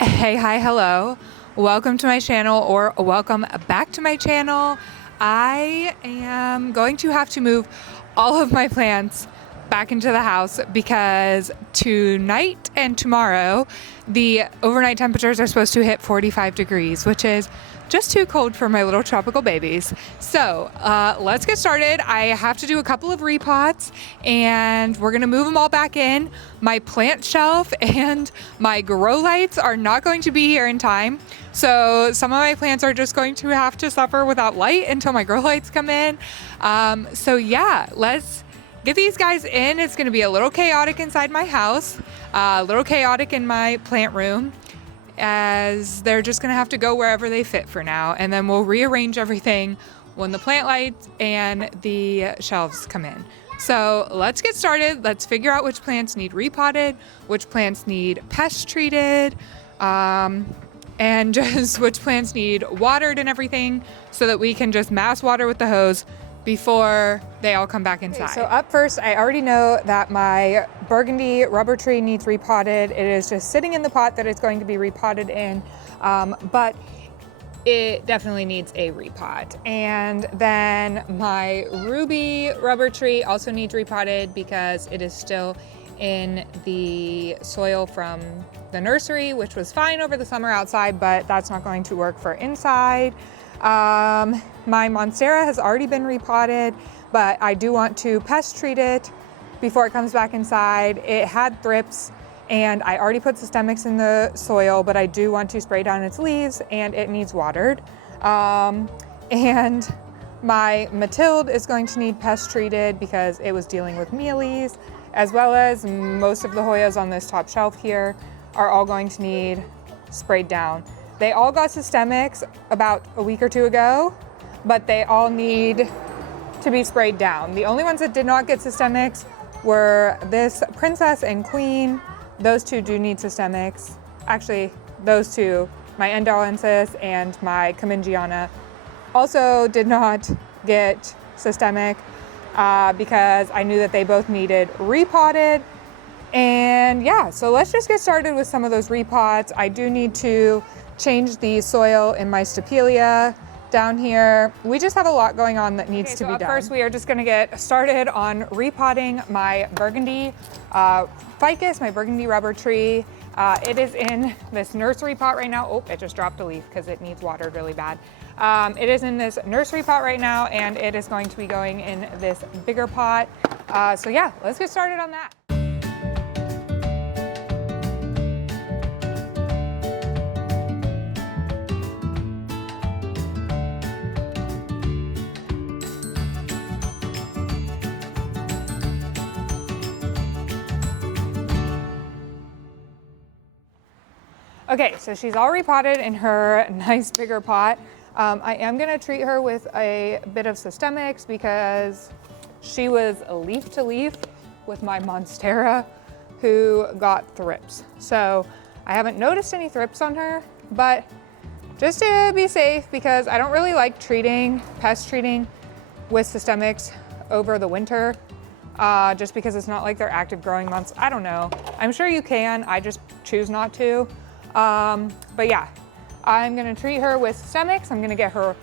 Hey, hi, hello. Welcome to my channel, or welcome back to my channel. I am going to have to move all of my plants back into the house because tonight and tomorrow the overnight temperatures are supposed to hit 45 degrees, which is just too cold for my little tropical babies. So let's get started. I have to do a couple of repots and we're gonna move them all back in. My plant shelf and my grow lights are not going to be here in time. So some of my plants are just going to have to suffer without light until my grow lights come in. So yeah, let's get these guys in. It's gonna be a little chaotic inside my house, a little chaotic in my plant room, as they're just gonna have to go wherever they fit for now. And then we'll rearrange everything when the plant lights and the shelves come in. So let's get started. Let's figure out which plants need repotted, which plants need pest treated, and just which plants need watered and everything, so that we can just mass water with the hose before they all come back inside. Okay, so up first, I already know that my burgundy rubber tree needs repotted. It is just sitting in the pot that it's going to be repotted in, but it definitely needs a repot. And then my ruby rubber tree also needs repotted because it is still in the soil from the nursery, which was fine over the summer outside, but that's not going to work for inside. My monstera has already been repotted, but I do want to pest treat it before it comes back inside. It had thrips and I already put systemics in the soil, but I do want to spray down its leaves and it needs watered. And my Matilde is going to need pest treated because it was dealing with mealies, as well as most of the Hoyas on this top shelf here are all going to need sprayed down. They all got systemics about a week or two ago, but they all need to be sprayed down. The only ones that did not get systemics were this Princess and Queen. Those two do need systemics. Actually, those two, my Endolensis and my Camingiana, also did not get systemic because I knew that they both needed repotted. And yeah, so let's just get started with some of those repots. I do need to change the soil in my Stapelia down here. We just have a lot going on that needs to be done. First, we are just gonna get started on repotting my burgundy ficus, my burgundy rubber tree. It is in this nursery pot right now. Oh, it just dropped a leaf because it needs watered really bad. It is in this nursery pot right now, and it is going to be going in this bigger pot. So yeah, let's get started on that. Okay, so she's all repotted in her nice bigger pot. I am gonna treat her with a bit of systemics because she was leaf to leaf with my monstera who got thrips. So I haven't noticed any thrips on her, but just to be safe, because I don't really like pest treating with systemics over the winter, just because it's not like they're active growing months. I don't know. I'm sure you can, I just choose not to. But yeah, I'm gonna treat her with systemics. I'm gonna get her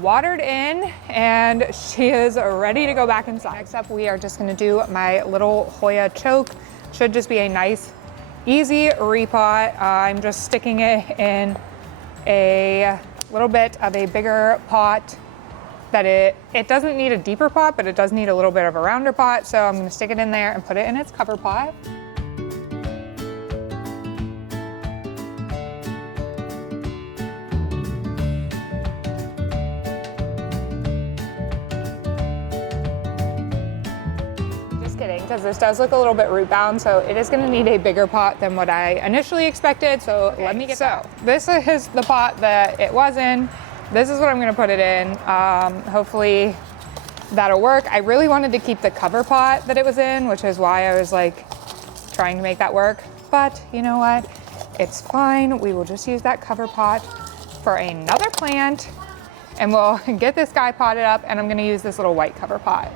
watered in and she is ready to go back inside. Next up, we are just gonna do my little Hoya choke. Should just be a nice, easy repot. I'm just sticking it in a little bit of a bigger pot that it doesn't need a deeper pot, but it does need a little bit of a rounder pot. So I'm gonna stick it in there and put it in its cover pot. Because this does look a little bit root bound, so it is gonna need a bigger pot than what I initially expected. So okay, let me get that. This is the pot that it was in. This is what I'm gonna put it in. Hopefully that'll work. I really wanted to keep the cover pot that it was in, which is why I was like trying to make that work. But you know what? It's fine. We will just use that cover pot for another plant and we'll get this guy potted up, and I'm gonna use this little white cover pot.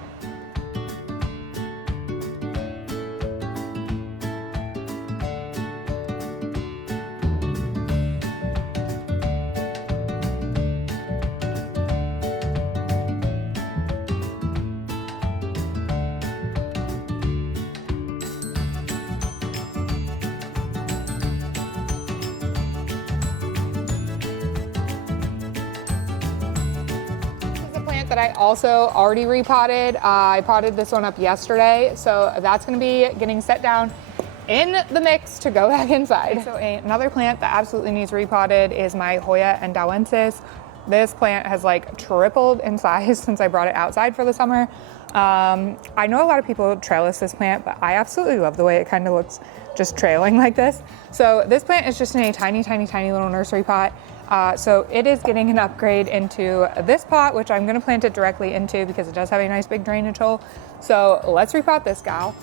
plant that I also already repotted. I potted this one up yesterday, so that's gonna be getting set down in the mix to go back inside. So another plant that absolutely needs repotted is my Hoya endowensis. This plant has like tripled in size since I brought it outside for the summer. I know a lot of people trellis this plant, but I absolutely love the way it kind of looks just trailing like this. So this plant is just in a tiny, tiny, tiny little nursery pot. So it is getting an upgrade into this pot, which I'm gonna plant it directly into because it does have a nice big drainage hole. So let's repot this gal.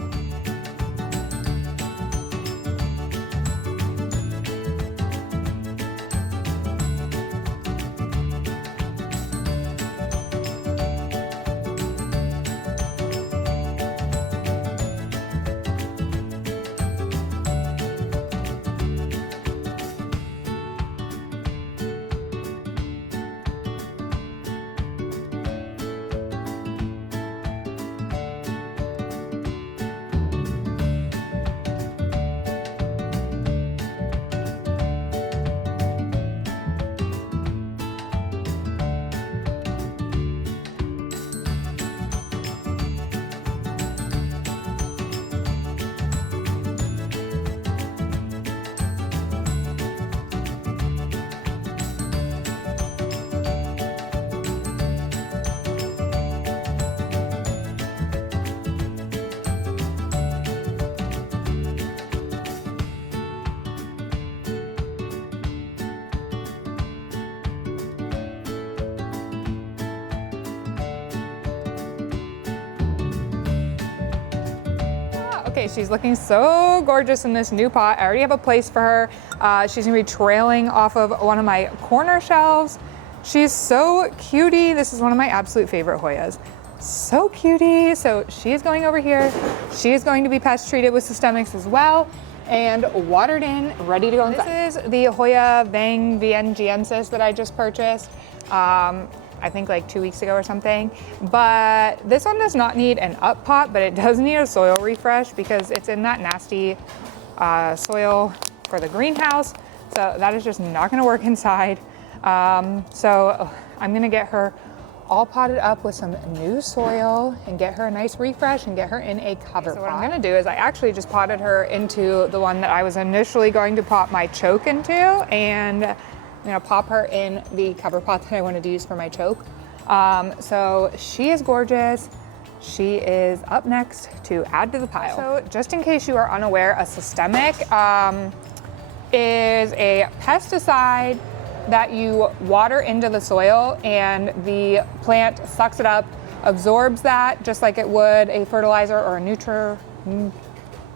Okay, she's looking so gorgeous in this new pot. I already have a place for her. She's gonna be trailing off of one of my corner shelves. She's so cutie. This is one of my absolute favorite Hoyas. So cutie. So she's going over here. She is going to be pest treated with systemics as well and watered in, ready to go inside. This is the Hoya VNGensis that I just purchased. I think like 2 weeks ago or something. But this one does not need an up pot, but it does need a soil refresh because it's in that nasty soil for the greenhouse. So that is just not gonna work inside. So I'm gonna get her all potted up with some new soil and get her a nice refresh and get her in a cover pot. So what I'm gonna do is I actually just potted her into the one that I was initially going to pot my choke into, and I'm gonna pop her in the cover pot that I wanted to use for my choke. So she is gorgeous. She is up next to add to the pile. So just in case you are unaware, a systemic is a pesticide that you water into the soil and the plant sucks it up, absorbs that just like it would a fertilizer or a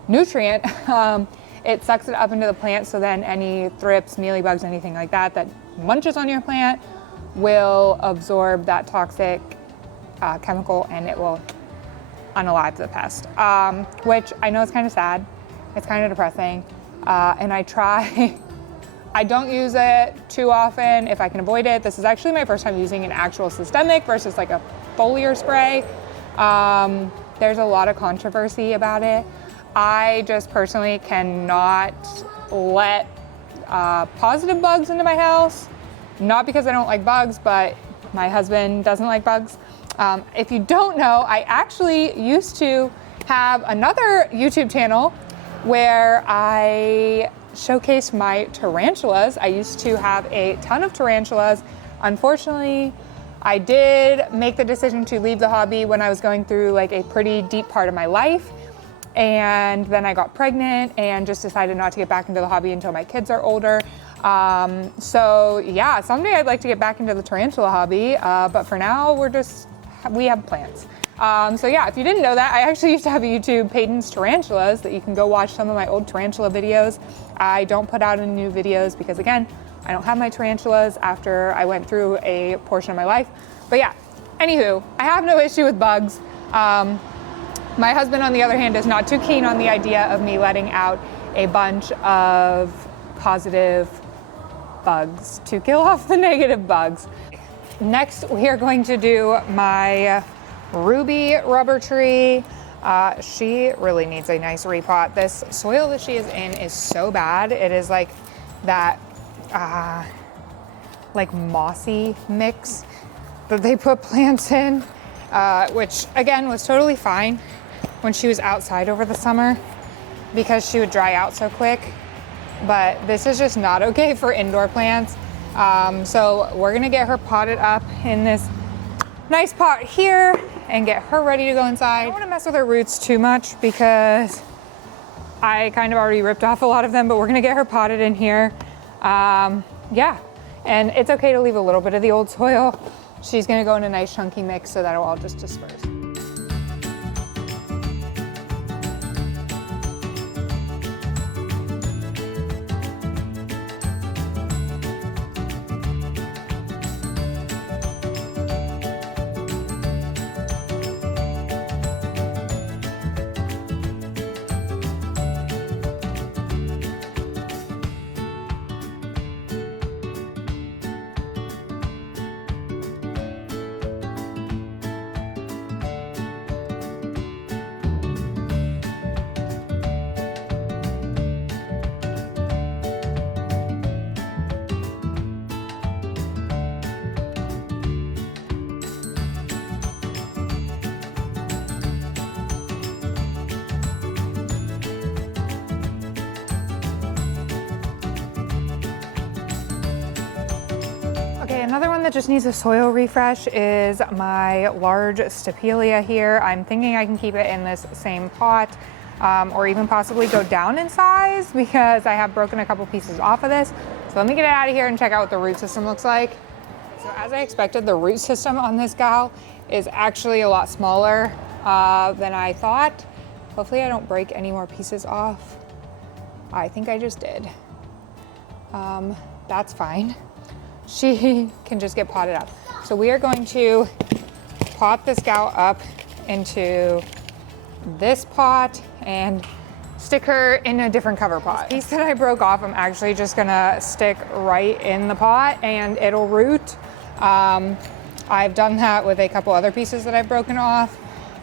nutrient. It sucks it up into the plant, so then any thrips, mealybugs, anything like that that munches on your plant will absorb that toxic chemical and it will unalive the pest, which I know is kind of sad. It's kind of depressing. And I don't use it too often if I can avoid it. This is actually my first time using an actual systemic versus like a foliar spray. There's a lot of controversy about it. I just personally cannot let positive bugs into my house. Not because I don't like bugs, but my husband doesn't like bugs. If you don't know, I actually used to have another YouTube channel where I showcase my tarantulas. I used to have a ton of tarantulas. Unfortunately, I did make the decision to leave the hobby when I was going through like a pretty deep part of my life. And then I got pregnant and just decided not to get back into the hobby until my kids are older. So yeah, someday I'd like to get back into the tarantula hobby, but for now we have plants. So yeah, if you didn't know that, I actually used to have a YouTube, Peyton's Tarantulas, that you can go watch some of my old tarantula videos. I don't put out any new videos because again, I don't have my tarantulas after I went through a portion of my life. But yeah, anywho, I have no issue with bugs. My husband, on the other hand, is not too keen on the idea of me letting out a bunch of positive bugs to kill off the negative bugs. Next, we are going to do my Ruby rubber tree. She really needs a nice repot. This soil that she is in is so bad. It is like that like mossy mix that they put plants in, which again was totally fine when she was outside over the summer because she would dry out so quick. But this is just not okay for indoor plants. So we're gonna get her potted up in this nice pot here and get her ready to go inside. I don't wanna mess with her roots too much because I kind of already ripped off a lot of them, but we're gonna get her potted in here. Yeah, and it's okay to leave a little bit of the old soil. She's gonna go in a nice chunky mix so that'll all just disperse. Okay, another one that just needs a soil refresh is my large Stapelia here. I'm thinking I can keep it in this same pot or even possibly go down in size because I have broken a couple pieces off of this. So let me get it out of here and check out what the root system looks like. So as I expected, the root system on this gal is actually a lot smaller than I thought. Hopefully I don't break any more pieces off. I think I just did. That's fine. She can just get potted up. So we are going to pot this gal up into this pot and stick her in a different cover pot. This piece that I broke off, I'm actually just gonna stick right in the pot and it'll root. I've done that with a couple other pieces that I've broken off.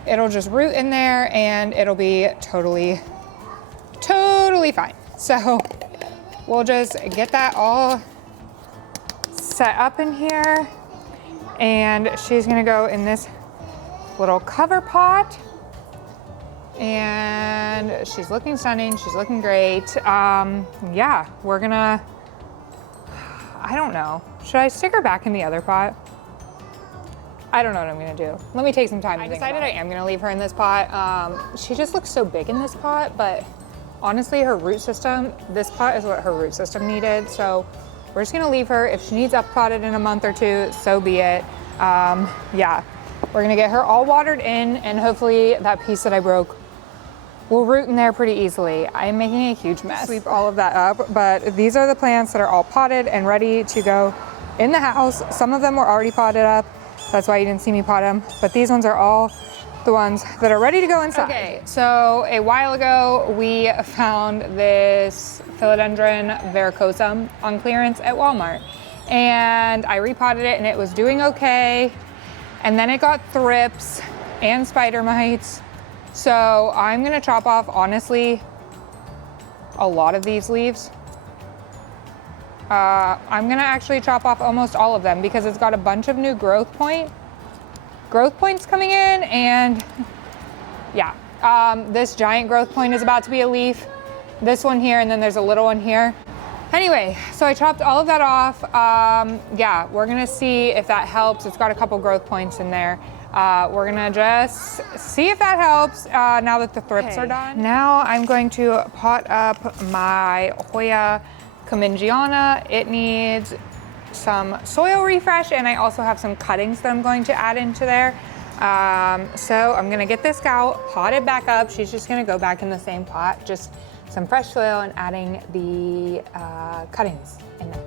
It'll just root in there and it'll be totally fine. So we'll just get that all set up in here, and she's gonna go in this little cover pot, and she's looking stunning, she's looking great. Yeah, we're gonna, I don't know, should I stick her back in the other pot? I don't know what I'm gonna do. Let me take some time. I decided I am gonna leave her in this pot. She just looks so big in this pot, but honestly, her root system, this pot is what her root system needed, so we're just gonna leave her. If she needs up potted in a month or two, so be it. Yeah, we're gonna get her all watered in, and hopefully that piece that I broke will root in there pretty easily. I am making a huge mess. Sweep all of that up, but these are the plants that are all potted and ready to go in the house. Some of them were already potted up. That's why you didn't see me pot them, but these ones are all the ones that are ready to go inside. Okay, so a while ago, we found this Philodendron verrucosum on clearance at Walmart. And I repotted it and it was doing okay. And then it got thrips and spider mites. So I'm gonna chop off, honestly, a lot of these leaves. I'm gonna actually chop off almost all of them because it's got a bunch of new growth points coming in, and yeah, this giant growth point is about to be a leaf, this one here, and then there's a little one here. Anyway, so I chopped all of that off. Yeah, we're gonna see if that helps. It's got a couple growth points in there. We're gonna just see if that helps now that the thrips are done. Now I'm going to pot up my Hoya Commingiana. It needs some soil refresh, and I also have some cuttings that I'm going to add into there. So I'm gonna get this gal potted back up. She's just gonna go back in the same pot, just some fresh soil and adding the cuttings in there.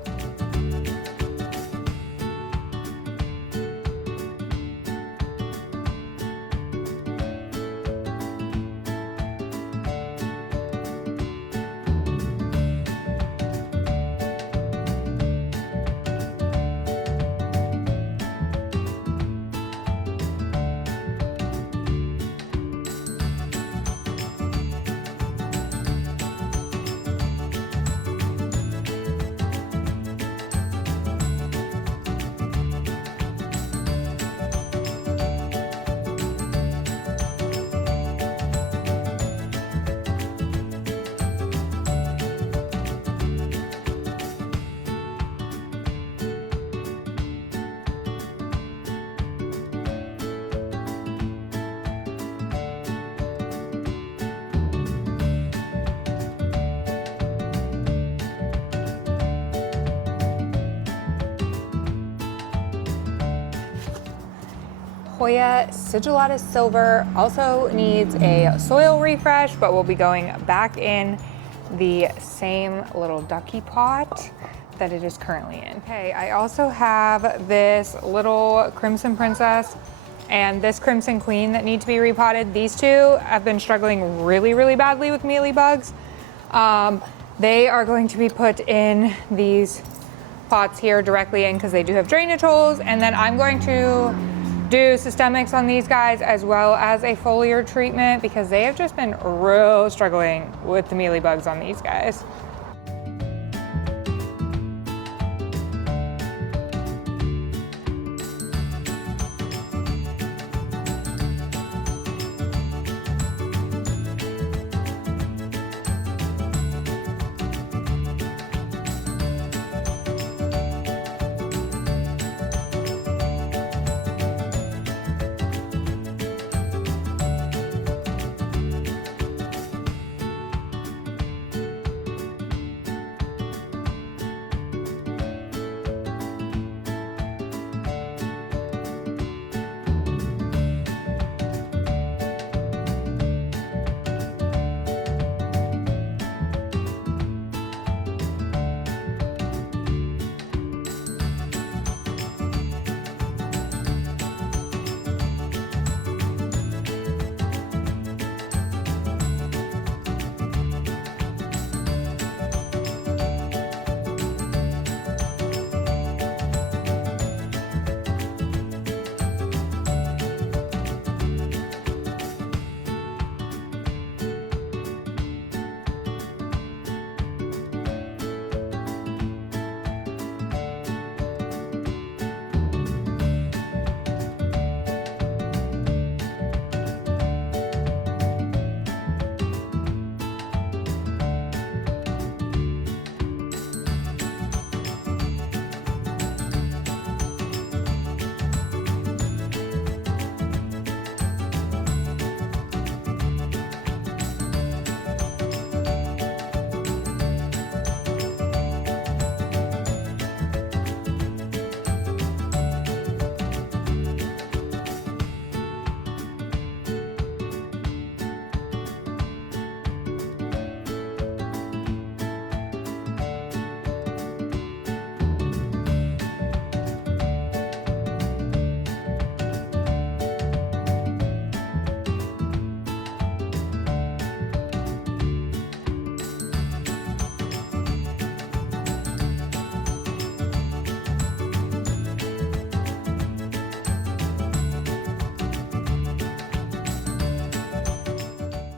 Sequoia Sigillatus Silver also needs a soil refresh, but we'll be going back in the same little ducky pot that it is currently in. Okay, I also have this little Crimson Princess and this Crimson Queen that need to be repotted. These two have been struggling really, really badly with mealybugs. They are going to be put in these pots here directly in because they do have drainage holes, and then I'm going to do systemics on these guys as well as a foliar treatment because they have just been real struggling with the mealybugs on these guys.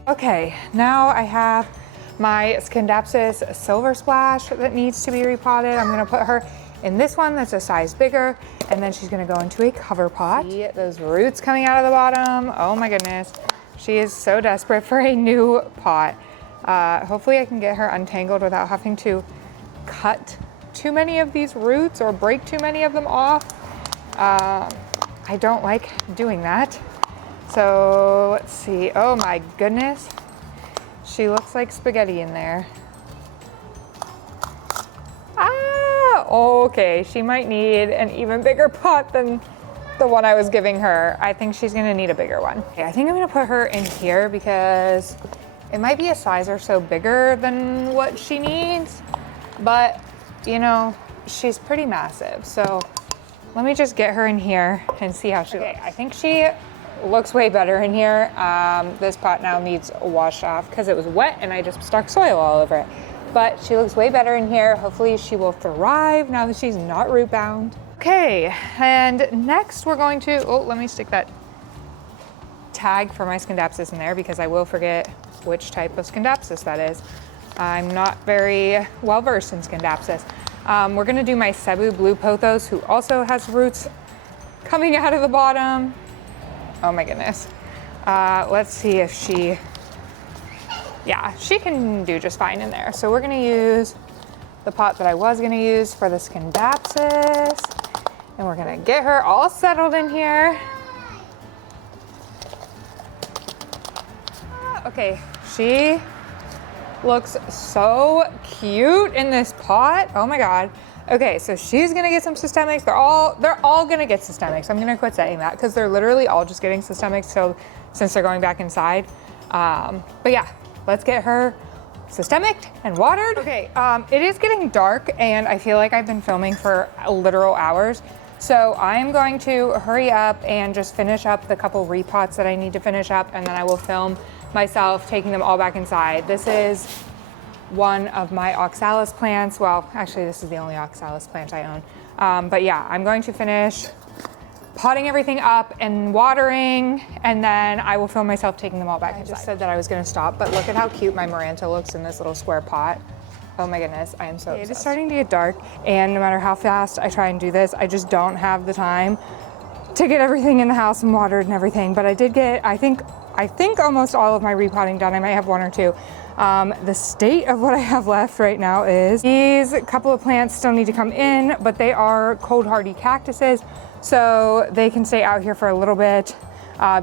Okay, now I have my Scindapsus Silver Splash that needs to be repotted. I'm gonna put her in this one that's a size bigger, and then she's gonna go into a cover pot. See those roots coming out of the bottom? Oh my goodness. She is so desperate for a new pot. Hopefully I can get her untangled without having to cut too many of these roots or break too many of them off. I don't like doing that. So let's see. Oh my goodness. She looks like spaghetti in there. Ah, okay. She might need an even bigger pot than the one I was giving her. I think she's gonna need a bigger one. Okay, I think I'm gonna put her in here because it might be a size or so bigger than what she needs, but you know, she's pretty massive. So let me just get her in here and see how she looks. I think she looks way better in here. This pot now needs a wash off because it was wet and I just stuck soil all over it. But she looks way better in here. Hopefully she will thrive now that she's not root bound. Okay, and next we're going to, oh, let me stick that tag for my Scindapsus in there because I will forget which type of Scindapsus that is. I'm not very well versed in Scindapsus. We're gonna do my Cebu Blue Pothos, who also has roots coming out of the bottom. Oh my goodness. Let's see if she, yeah, she can do just fine in there. So we're gonna use the pot that I was gonna use for the Scindapsus, and we're gonna get her all settled in here. Okay, she looks so cute in this pot. Oh my God. Okay, so she's gonna get some systemics. They're all gonna get systemics. I'm gonna quit saying that because they're literally all just getting systemics. So since they're going back inside, but yeah, let's get her systemic and watered. Okay, it is getting dark and I feel like I've been filming for literal hours. So I'm going to hurry up and just finish up the couple repots that I need to finish up, and then I will film myself taking them all back inside. This is one of my oxalis plants. Well, actually this is the only oxalis plant I own. But yeah, I'm going to finish potting everything up and watering, and then I will film myself taking them all back inside. I just said that I was gonna stop, but look at how cute my Maranta looks in this little square pot. Oh my goodness, I am so obsessed. It is starting to get dark, and no matter how fast I try and do this, I just don't have the time to get everything in the house and watered and everything. But I did get, I think almost all of my repotting done. I might have one or two. The state of what I have left right now is these couple of plants still need to come in, but they are cold hardy cactuses, so they can stay out here for a little bit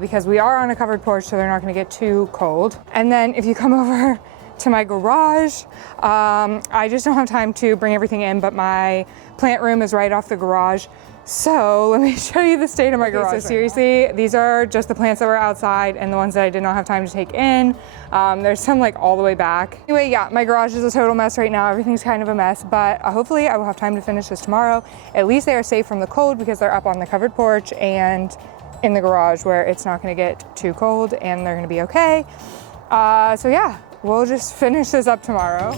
because we are on a covered porch, so they're not gonna get too cold. And then if you come over to my garage, I just don't have time to bring everything in, but my plant room is right off the garage. So let me show you the state of my garage. So seriously, these are just the plants that were outside and the ones that I did not have time to take in. There's some like all the way back. Anyway, yeah, my garage is a total mess right now. Everything's kind of a mess, but hopefully I will have time to finish this tomorrow. At least they are safe from the cold because they're up on the covered porch and in the garage where it's not gonna get too cold and they're gonna be okay. So yeah, we'll just finish this up tomorrow.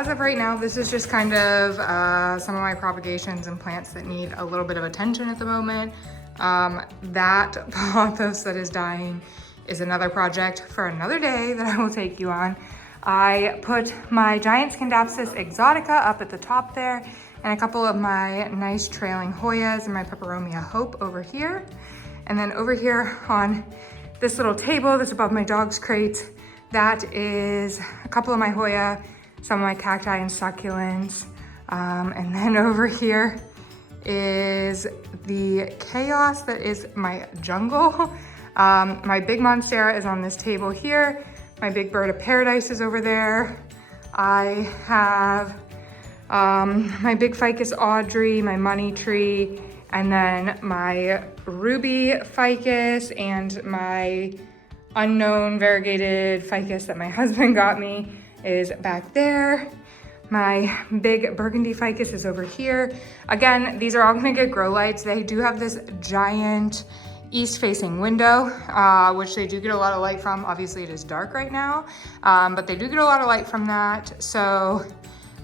as of right now, this is just kind of some of my propagations and plants that need a little bit of attention at the moment. That pothos that is dying is another project for another day that I will take you on. I put my giant Scindapsus exotica up at the top there, and a couple of my nice trailing Hoyas and my Peperomia Hope over here. And then over here on this little table that's above my dog's crate, that is a couple of my Hoya, some of my cacti and succulents. And then over here is the chaos that is my jungle. My big Monstera is on this table here. My big bird of paradise is over there. I have my big ficus Audrey, my money tree, and then my ruby ficus and my unknown variegated ficus that my husband got me is back there. My big burgundy ficus is over here. Again, these are all gonna get grow lights. They do have this giant east-facing window, which they do get a lot of light from. Obviously it is dark right now, but they do get a lot of light from that. So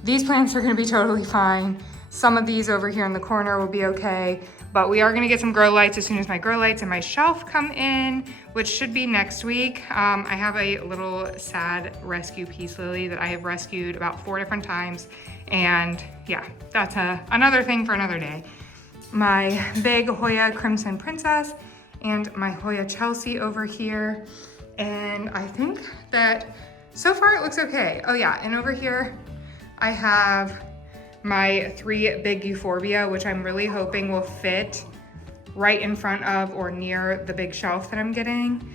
these plants are gonna be totally fine. Some of these over here in the corner will be okay, but we are gonna get some grow lights as soon as my grow lights and my shelf come in, which should be next week. I have a little sad rescue peace lily that I have rescued about 4 different times. And yeah, that's another thing for another day. My big Hoya Crimson Princess and my Hoya Chelsea over here. And I think that so far it looks okay. Oh yeah, and over here I have my 3 big euphorbia, which I'm really hoping will fit right in front of or near the big shelf that I'm getting,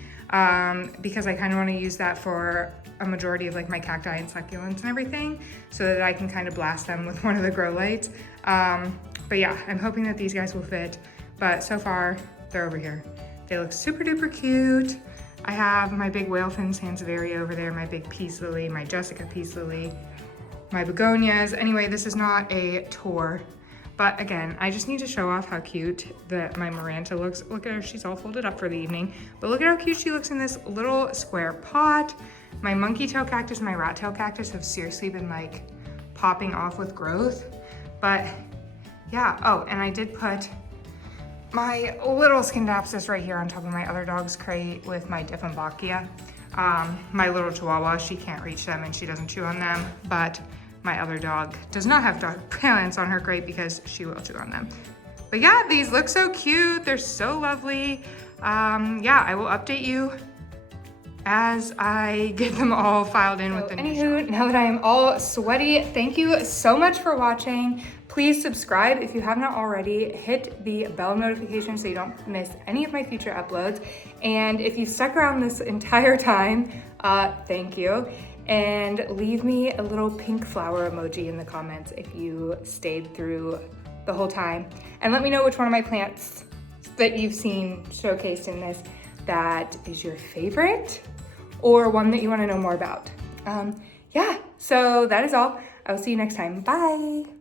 because I kind of want to use that for a majority of like my cacti and succulents and everything, so that I can kind of blast them with one of the grow lights. But yeah, I'm hoping that these guys will fit, but so far they're over here. They look super duper cute. I have my big whalefin sansevieria over there, my big peace lily, my Jessica peace lily, my begonias. Anyway, this is not a tour, but again, I just need to show off how cute my Maranta looks. Look at her, she's all folded up for the evening, but look at how cute she looks in this little square pot. My monkey tail cactus and my rat tail cactus have seriously been like popping off with growth. But yeah, oh, and I did put my little Scindapsus right here on top of my other dog's crate with my Dieffenbachia. My little Chihuahua, she can't reach them and she doesn't chew on them, but my other dog does not have dog plants on her crate because she will chew on them. But yeah, these look so cute. They're so lovely. Yeah, I will update you as I get them all filed in with the new shop. Now that I am all sweaty, thank you so much for watching. Please subscribe if you have not already. Hit the bell notification so you don't miss any of my future uploads. And if you stuck around this entire time, thank you. And leave me a little pink flower emoji in the comments if you stayed through the whole time. And let me know which one of my plants that you've seen showcased in this that is your favorite, or one that you want to know more about. Yeah, so that is all. I will see you next time. Bye.